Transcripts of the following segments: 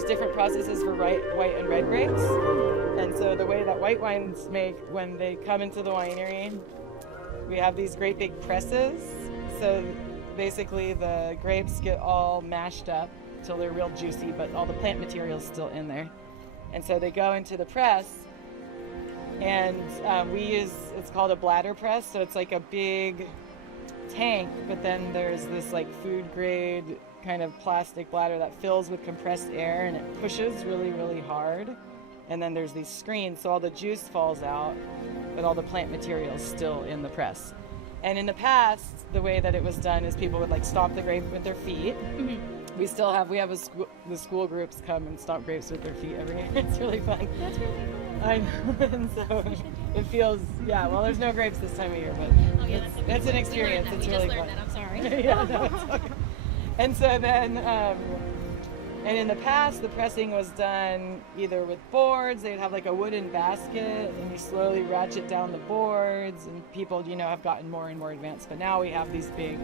there's different processes for white and red grapes. And so the way that white wines make, when they come into the winery, we have these great big presses. So basically the grapes get all mashed up till they're real juicy, but all the plant material is still in there. And so they go into the press, and it's called a bladder press. So it's like a big tank, but then there's this like food grade kind of plastic bladder that fills with compressed air, and it pushes really, really hard. And then there's these screens, so all the juice falls out, but all the plant material is still in the press. And in the past, the way that it was done is people would like stomp the grape with their feet. Mm-hmm. We have the school groups come and stomp grapes with their feet every year. It's really fun. That's really cool. I know, and so it feels, well, there's no grapes this time of year, but that's an experience. It's really fun. I'm sorry. Yeah, no, it's okay. And so then, and in the past, the pressing was done either with boards. They'd have like a wooden basket, and you slowly ratchet down the boards, and people, have gotten more and more advanced. But now we have these big,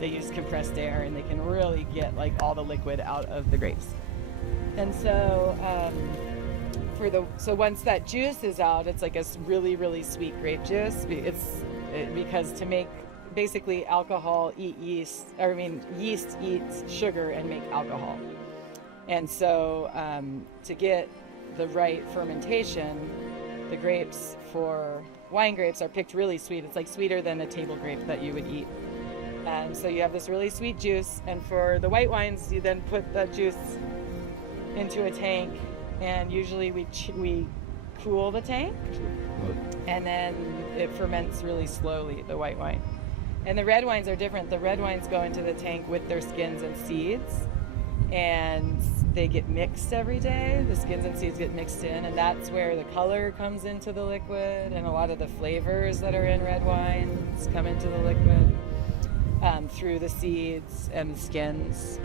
they use compressed air, and they can really get like all the liquid out of the grapes. And so, so once that juice is out, it's like a really, really sweet grape juice. Because to make, basically yeast eats sugar and make alcohol. And so to get the right fermentation, the grapes for wine grapes are picked really sweet. It's like sweeter than a table grape that you would eat. And so you have this really sweet juice. And for the white wines, you then put the juice into a tank, and usually we cool the tank, and then it ferments really slowly, the white wine. And the red wines are different. The red wines go into the tank with their skins and seeds, and they get mixed every day. The skins and seeds get mixed in, and that's where the color comes into the liquid, and a lot of the flavors that are in red wines come into the liquid through the seeds and the skins.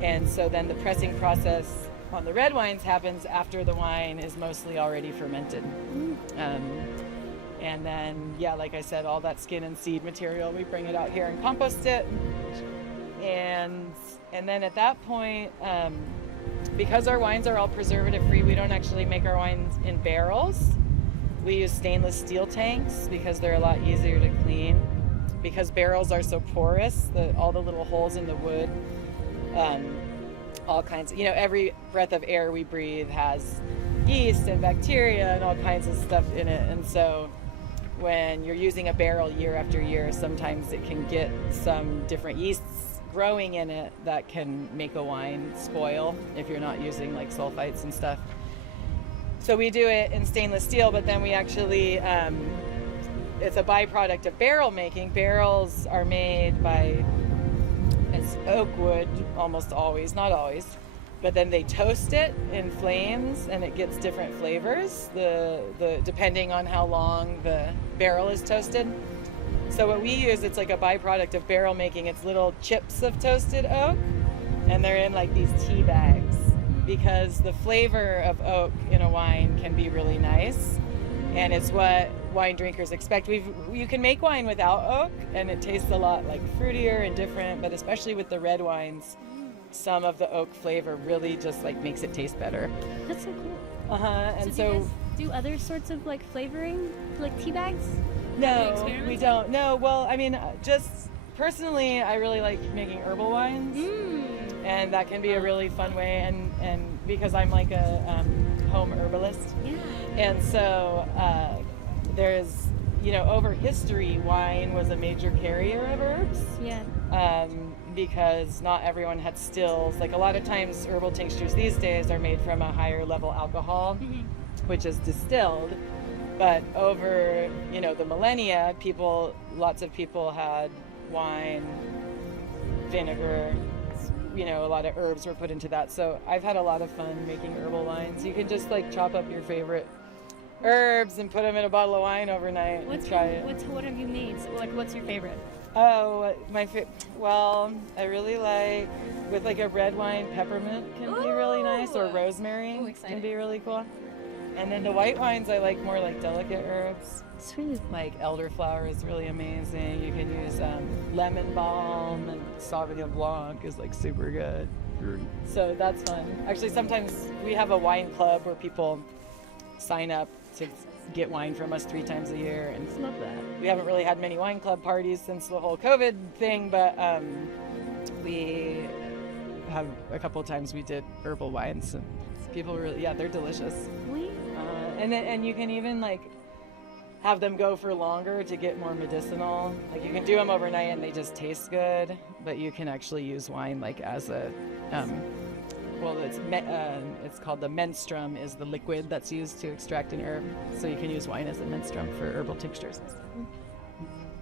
And so then the pressing process on the red wines happens after the wine is mostly already fermented. And then, like I said, all that skin and seed material, we bring it out here and compost it. And then at that point, because our wines are all preservative free, we don't actually make our wines in barrels. We use stainless steel tanks because they're a lot easier to clean. Because barrels are so porous, all the little holes in the wood, all kinds of, every breath of air we breathe has yeast and bacteria and all kinds of stuff in it. And so when you're using a barrel year after year, sometimes it can get some different yeasts growing in it that can make a wine spoil if you're not using like sulfites and stuff. So we do it in stainless steel, but then we actually, it's a byproduct of barrel making. Barrels are made by oak wood almost always, not always, but then they toast it in flames and it gets different flavors, depending on how long the barrel is toasted. So what we use, it's like a byproduct of barrel making. It's little chips of toasted oak, and they're in like these tea bags, because the flavor of oak in a wine can be really nice, and it's what wine drinkers expect. You can make wine without oak, and it tastes a lot like fruitier and different, but especially with the red wines, some of the oak flavor really just like makes it taste better. That's so cool. And so do you guys do other sorts of like flavoring, like tea bags? No, we don't. No, well, I mean, just personally, I really like making herbal wines, and that can be a really fun way, and because I'm like a home herbalist, and so there's, over history, wine was a major carrier of herbs. Because not everyone had stills. Like a lot of times herbal tinctures these days are made from a higher level alcohol, which is distilled. But over, the millennia, lots of people had wine, vinegar, a lot of herbs were put into that. So I've had a lot of fun making herbal wines. You can just like chop up your favorite herbs and put them in a bottle of wine overnight and try it. What have you made? So, what's your favorite? Oh, I really like, with like a red wine, peppermint can be really nice, or rosemary can be really cool. And then the white wines, I like more like delicate herbs. Sweet. Like elderflower is really amazing. You can use lemon balm, and Sauvignon Blanc is like super good. So that's fun. Actually, sometimes we have a wine club where people sign up to get wine from us 3 times a year, and Love that. we haven't really had many wine club parties since the whole COVID thing, but we have a couple of times we did herbal wines, and people really, yeah, they're delicious. We And you can even like have them go for longer to get more medicinal. Like you can do them overnight and they just taste good, but you can actually use wine like as a well, it's called the menstruum, is the liquid that's used to extract an herb. So you can use wine as a menstruum for herbal tinctures.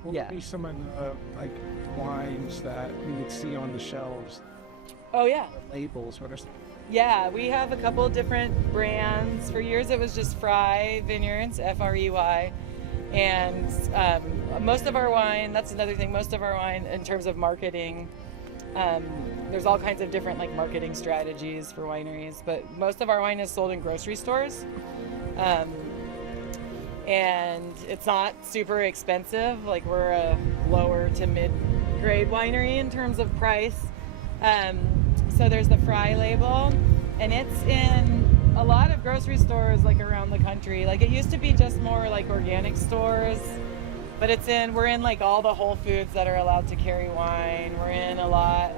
What would be some of the like wines that you would see on the shelves? Oh yeah. The labels, what are some? Yeah, we have a couple different brands. For years it was just Frey Vineyards, Frey. And most of our wine, that's another thing, most of our wine in terms of marketing, there's all kinds of different like marketing strategies for wineries, but most of our wine is sold in grocery stores. And it's not super expensive. Like we're a lower to mid-grade winery in terms of price. So there's the Frey label, and it's in a lot of grocery stores like around the country. Like it used to be just more like organic stores, but we're in like all the Whole Foods that are allowed to carry wine. We're in a lot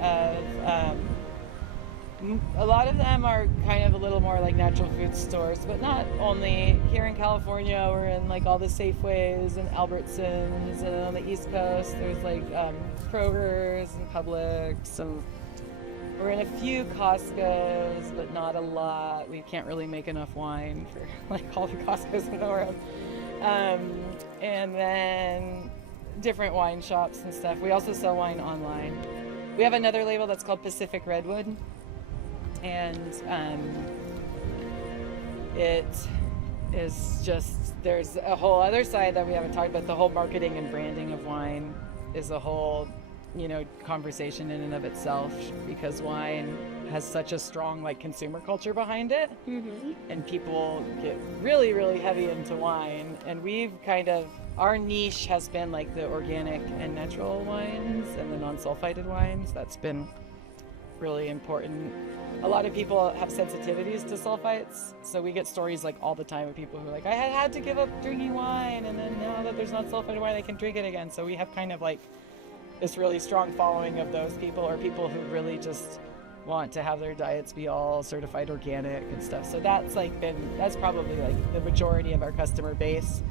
of them are kind of a little more like natural food stores, but not only. Here in California, we're in like all the Safeways and Albertsons, and on the East Coast, there's like Kroger's and Publix, and we're in a few Costco's, but not a lot. We can't really make enough wine for like all the Costco's in the world. And then different wine shops and stuff. We also sell wine online. We have another label that's called Pacific Redwood. And it is just, there's a whole other side that we haven't talked about. The whole marketing and branding of wine is a whole, conversation in and of itself, because wine has such a strong like consumer culture behind it. Mm-hmm. And people get really, really heavy into wine. And our niche has been like the organic and natural wines and the non-sulfited wines. That's been really important. A lot of people have sensitivities to sulfites, so we get stories like all the time of people who are like, I had to give up drinking wine, and then now that there's not sulfited wine, I can drink it again. So we have kind of like this really strong following of those people, or people who really just want to have their diets be all certified organic and stuff. So that's probably like the majority of our customer base.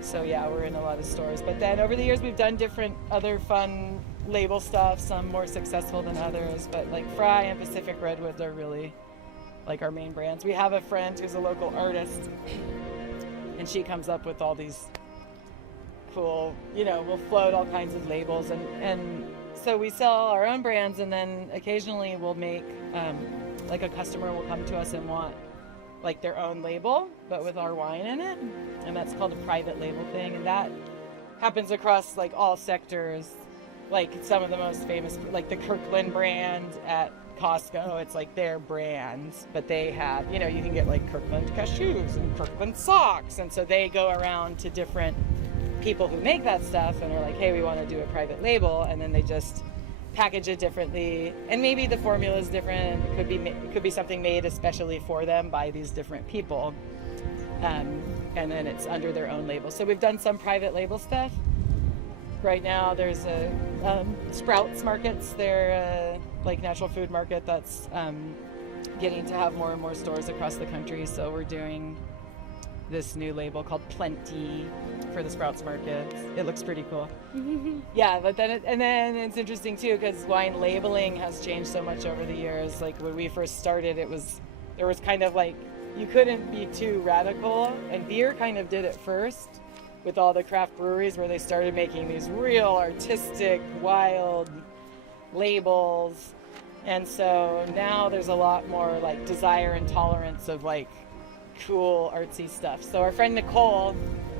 So yeah, we're in a lot of stores. But then over the years, we've done different other fun label stuff, some more successful than others. But like Frey and Pacific Redwood are really like our main brands. We have a friend who's a local artist, and she comes up with all these cool, we'll float all kinds of labels. And so we sell our own brands, and then occasionally we'll make, like a customer will come to us and want like their own label, but with our wine in it. And that's called a private label thing. And that happens across like all sectors. Like some of the most famous, like the Kirkland brand at Costco, it's like their brand, but they have, you can get like Kirkland cashews and Kirkland socks. And so they go around to different people who make that stuff and are like, hey, we want to do a private label. And then they just package it differently, and maybe the formula is different. It could be something made especially for them by these different people, and then it's under their own label. So we've done some private label stuff. Right now there's a Sprouts Markets. They're like natural food market that's getting to have more and more stores across the country. So we're doing this new label called Plenty for the Sprouts Markets. It looks pretty cool. Yeah, but then it's interesting too, because wine labeling has changed so much over the years. Like when we first started, there was kind of like, you couldn't be too radical, and beer kind of did it first with all the craft breweries, where they started making these real artistic, wild labels. And so now there's a lot more like desire and tolerance of like cool artsy stuff. So our friend Nicole,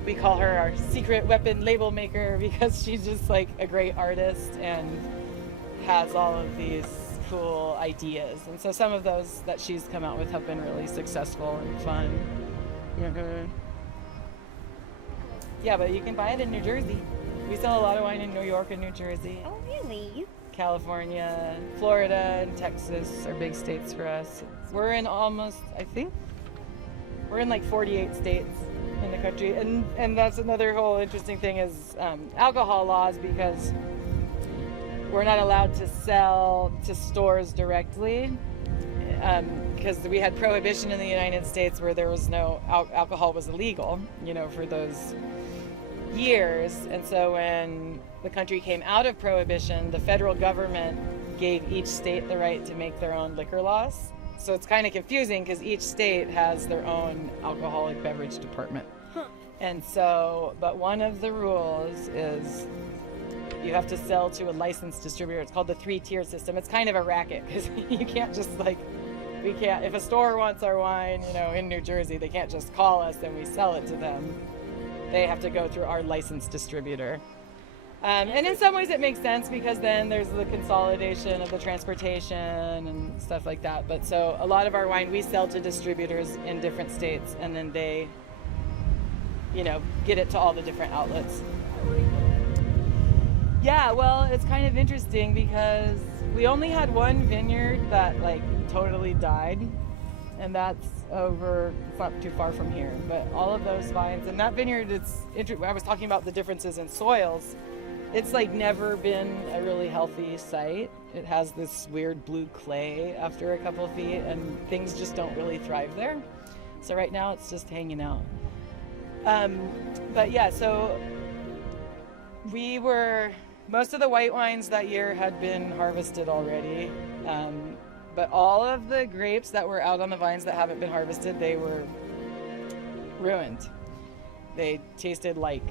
we call her our secret weapon label maker, because she's just like a great artist and has all of these cool ideas. And so some of those that she's come out with have been really successful and fun. Mm-hmm. Yeah, but you can buy it in New Jersey. We sell a lot of wine in New York and New Jersey. Oh, really? You California, Florida, and Texas are big states for us. We're in like 48 states in the country. And that's another whole interesting thing is alcohol laws, because we're not allowed to sell to stores directly. Because we had prohibition in the United States where there was no alcohol was illegal, for those years. And so when the country came out of prohibition, the federal government gave each state the right to make their own liquor laws. So it's kind of confusing because each state has their own alcoholic beverage department. And so, but one of the rules is you have to sell to a licensed distributor. It's called the 3-tier system. It's kind of a racket because you can't just if a store wants our wine, in New Jersey, they can't just call us and we sell it to them. They have to go through our licensed distributor. And in some ways it makes sense because then there's the consolidation of the transportation and stuff like that. But so a lot of our wine we sell to distributors in different states, and then they, get it to all the different outlets. Yeah, well, it's kind of interesting because we only had one vineyard that totally died, and that's it's not too far from here. But all of those vines, and that vineyard, I was talking about the differences in soils. It's never been a really healthy site. It has this weird blue clay after a couple of feet, and things just don't really thrive there. So right now it's just hanging out. But yeah, so most of the white wines that year had been harvested already. But all of the grapes that were out on the vines that haven't been harvested, they were ruined. They tasted like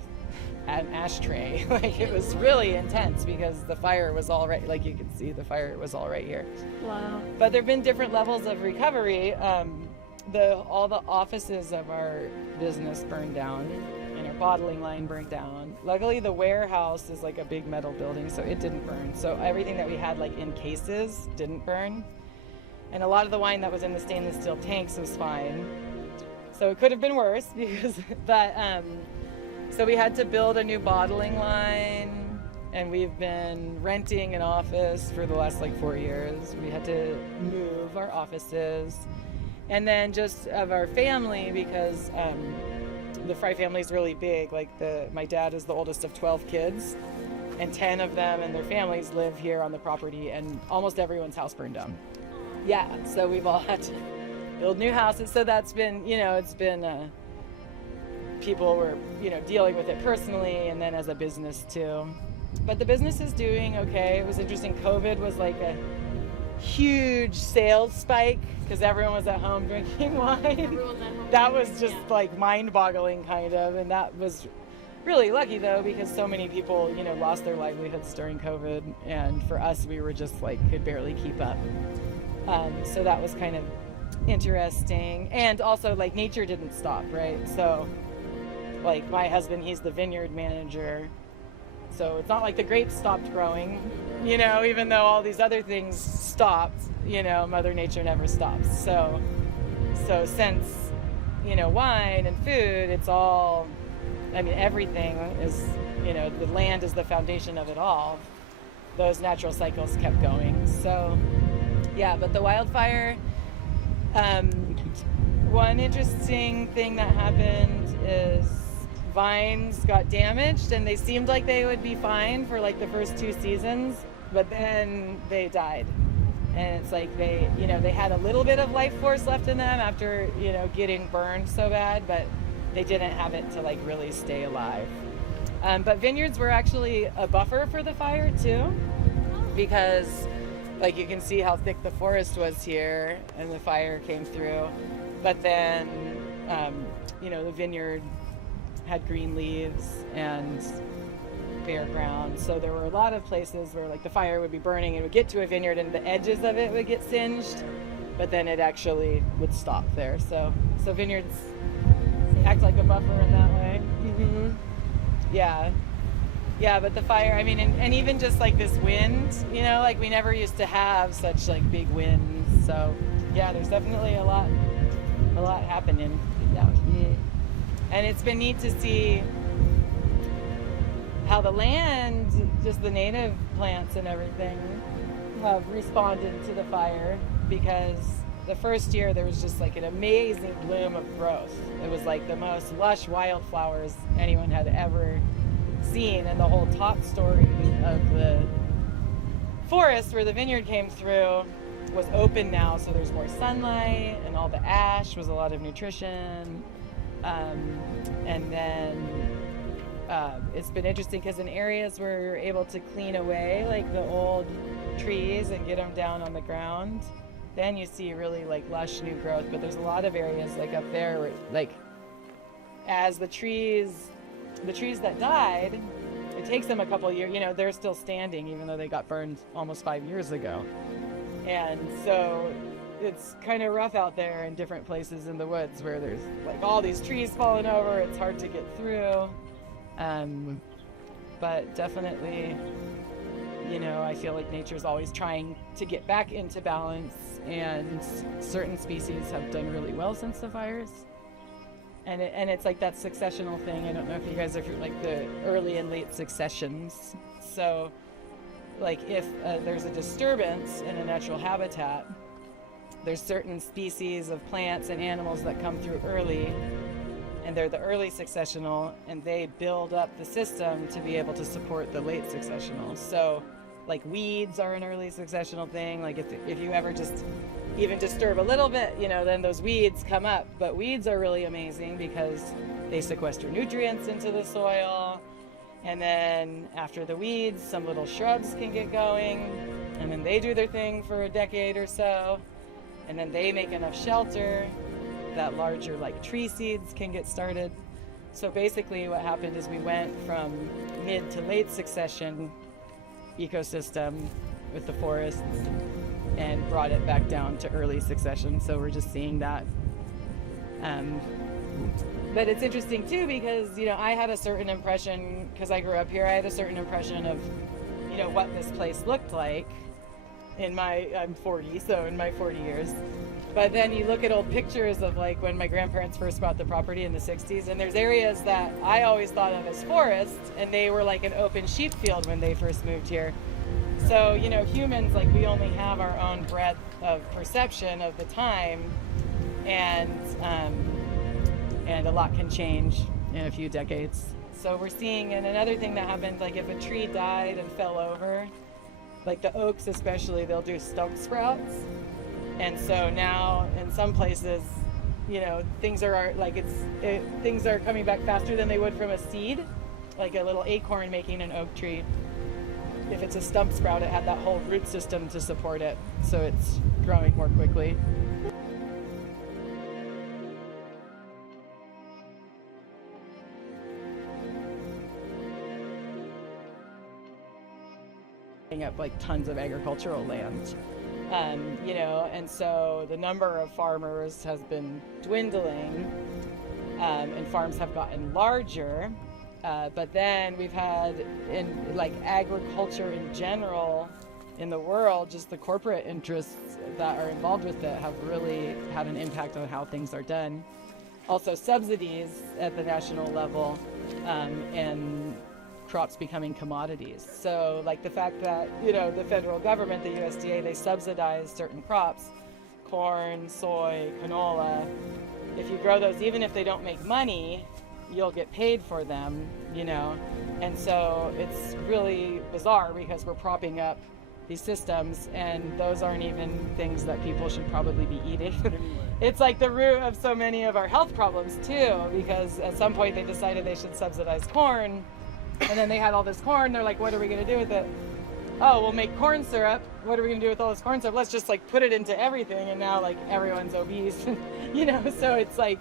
an ashtray. It was really intense because the fire was all right. You can see the fire was all right here. Wow. But there have been different levels of recovery. All the offices of our business burned down, and our bottling line burned down. Luckily, the warehouse is a big metal building, so it didn't burn. So everything that we had in cases didn't burn. And a lot of the wine that was in the stainless steel tanks was fine. So it could have been worse so we had to build a new bottling line, and we've been renting an office for the last 4 years. We had to move our offices. And then just of our family, because the Fry family is really big. My dad is the oldest of 12 kids, and 10 of them and their families live here on the property, and almost everyone's house burned down. Yeah, so we've all had to build new houses. So that's been, it's been, people were, dealing with it personally and then as a business too. But the business is doing okay. It was interesting. COVID was a huge sales spike because everyone was at home drinking wine. That was just mind-boggling kind of, and that was really lucky though because so many people, lost their livelihoods during COVID, and for us we were just could barely keep up. So that was kind of interesting, and also nature didn't stop, right? So my husband, he's the vineyard manager, so it's not the grapes stopped growing, even though all these other things stopped, Mother Nature never stops. So since, wine and food, it's all, everything is, the land is the foundation of it all. Those natural cycles kept going. So yeah, but the wildfire, one interesting thing that happened is vines got damaged, and they seemed like they would be fine for the first 2 seasons, but then they died. And it's they had a little bit of life force left in them after, getting burned so bad, but they didn't have it to really stay alive. But vineyards were actually a buffer for the fire too, because you can see how thick the forest was here, and the fire came through. But then, the vineyard had green leaves and bare ground. So there were a lot of places where the fire would be burning and would get to a vineyard and the edges of it would get singed, but then it actually would stop there. So vineyards act like a buffer in that way. Mm-hmm. Yeah, but the fire, and even just this wind, we never used to have such big winds. So yeah, there's definitely a lot happening down here. And it's been neat to see how how the land, just the native plants and everything, have responded to the fire, because the first year there was just like an amazing bloom of growth. It was like the most lush wildflowers anyone had ever seen, and the whole top story of the forest where the vineyard came through was open now, so there's more sunlight, and all the ash was a lot of nutrition. And then it's been interesting because in areas where you're able to clean away like the old trees and get them down on the ground, then you see really like lush new growth. But there's a lot of areas like up there where, like, as the trees that died, it takes them a couple years, you know, they're still standing even though they got burned almost 5 years ago. And so it's kind of rough out there in different places in the woods where there's like all these trees falling over. It's hard to get through. But definitely, you know, I feel like nature's always trying to get back into balance, and certain species have done really well since the fires. And it's like that successional thing. I don't know if you guys are like the early and late successions. So like if there's a disturbance in a natural habitat, there's certain species of plants and animals that come through early, and they're the early successional, and they build up the system to be able to support the late successional. So like weeds are an early successional thing. Like if you ever just even disturb a little bit, you know, then those weeds come up. But weeds are really amazing because they sequester nutrients into the soil. And then after the weeds, some little shrubs can get going, and then they do their thing for a decade or so. And then they make enough shelter that larger like tree seeds can get started. So basically what happened is we went from mid to late succession ecosystem with the forests and brought it back down to early succession. So we're just seeing that. But it's interesting too because, you know, I had a certain impression, because I grew up here, I had a certain impression of, you know, what this place looked like I'm 40, so in my 40 years. But then you look at old pictures of like when my grandparents first bought the property in the 60s, and there's areas that I always thought of as forests, and they were like an open sheep field when they first moved here. So, you know, humans, like, we only have our own breadth of perception of the time, and a lot can change in a few decades. So we're seeing, and another thing that happened, like if a tree died and fell over, like the oaks especially, they'll do stump sprouts. And so now in some places, you know, things are like things are coming back faster than they would from a seed, like a little acorn making an oak tree. If it's a stump sprout, it had that whole root system to support it, so it's growing more quickly. Up like tons of agricultural land, you know, and so the number of farmers has been dwindling, and farms have gotten larger, but then we've had, in like agriculture in general in the world, just the corporate interests that are involved with it have really had an impact on how things are done. Also subsidies at the national level, and crops becoming commodities. So like the fact that, you know, the federal government, the USDA, they subsidize certain crops, corn, soy, canola. If you grow those, even if they don't make money, you'll get paid for them, you know. And so it's really bizarre because we're propping up these systems, and those aren't even things that people should probably be eating. It's like the root of so many of our health problems too, because at some point they decided they should subsidize corn. And then they had all this corn. They're like, what are we going to do with it? Oh, we'll make corn syrup. What are we going to do with all this corn syrup? Let's just like put it into everything. And now like everyone's obese, you know, so it's like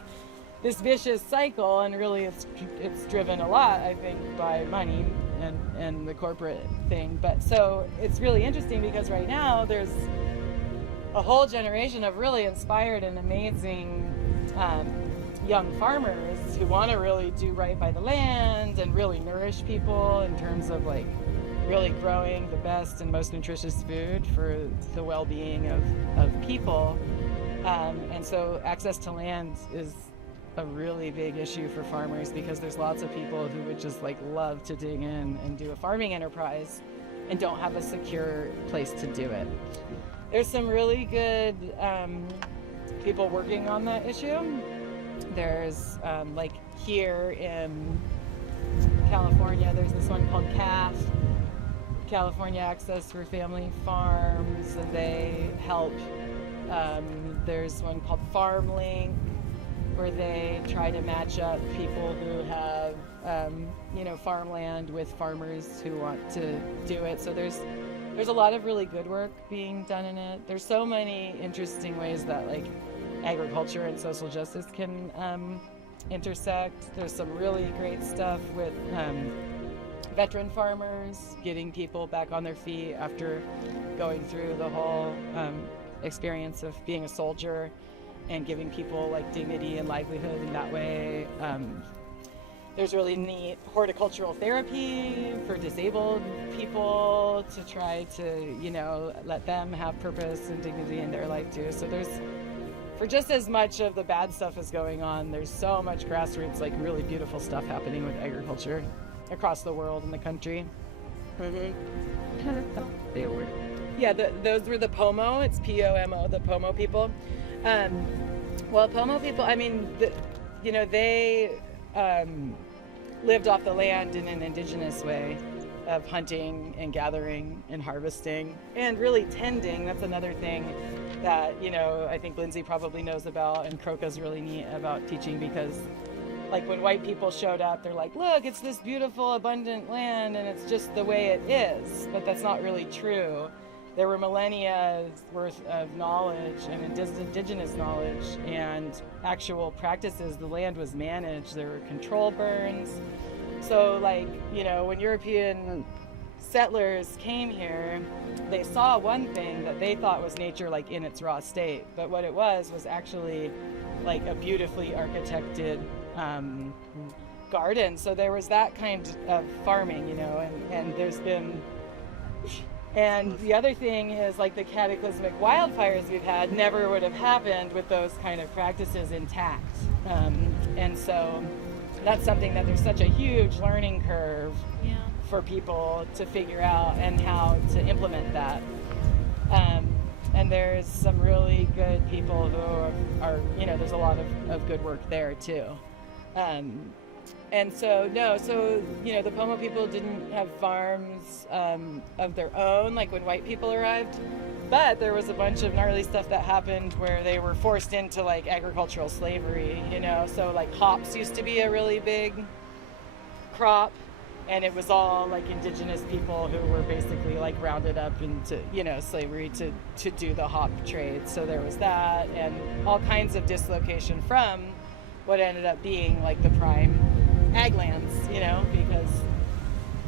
this vicious cycle. And really it's driven a lot, I think, by money and the corporate thing. But so it's really interesting because right now there's a whole generation of really inspired and amazing young farmers who want to really do right by the land and really nourish people in terms of like really growing the best and most nutritious food for the well-being of people. And so access to land is a really big issue for farmers because there's lots of people who would just like love to dig in and do a farming enterprise and don't have a secure place to do it. There's some really good people working on that issue. There's like here in California, there's this one called CAF, California Access for Family Farms, and they help. There's one called FarmLink, where they try to match up people who have, farmland with farmers who want to do it. So there's a lot of really good work being done in it. There's so many interesting ways that like agriculture and social justice can intersect. There's some really great stuff with veteran farmers, getting people back on their feet after going through the whole experience of being a soldier and giving people like dignity and livelihood in that way. There's really neat horticultural therapy for disabled people to try to, let them have purpose and dignity in their life too. So there's, for just as much of the bad stuff is going on, there's so much grassroots, like really beautiful stuff happening with agriculture across the world and the country. They were. Yeah, those were the Pomo. It's P-O-M-O, the Pomo people. Well, Pomo people, I mean, they lived off the land in an indigenous way of hunting and gathering and harvesting and really tending. That's another thing that, I think Lindsay probably knows about, and Croca's really neat about teaching, because like when white people showed up, they're like, look, it's this beautiful, abundant land and it's just the way it is. But that's not really true. There were millennia worth of knowledge and indigenous knowledge and actual practices. The land was managed. There were control burns. So like, when European settlers came here, they saw one thing that they thought was nature like in its raw state. But what it was actually like a beautifully architected garden. So there was that kind of farming, and there's been... And the other thing is like the cataclysmic wildfires we've had never would have happened with those kind of practices intact. And so that's something that there's such a huge learning curve for people to figure out and how to implement that. And there's some really good people who are there's a lot of good work there too. And so, the Pomo people didn't have farms of their own, like when white people arrived, but there was a bunch of gnarly stuff that happened where they were forced into like agricultural slavery, so like hops used to be a really big crop, and it was all like indigenous people who were basically like rounded up into, slavery to do the hop trade. So there was that, and all kinds of dislocation from what ended up being like the prime ag lands, because,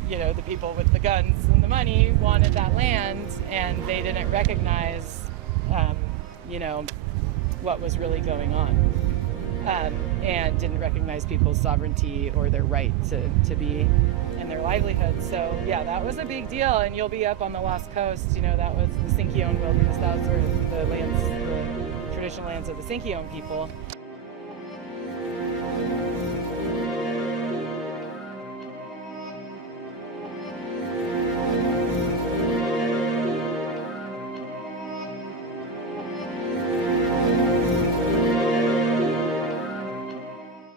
the people with the guns and the money wanted that land, and they didn't recognize, what was really going on, and didn't recognize people's sovereignty or their right to be in their livelihood. So, yeah, that was a big deal, and you'll be up on the Lost Coast, that was the Sinkyone wilderness, that was sort of the lands, the traditional lands of the Sinkyone people.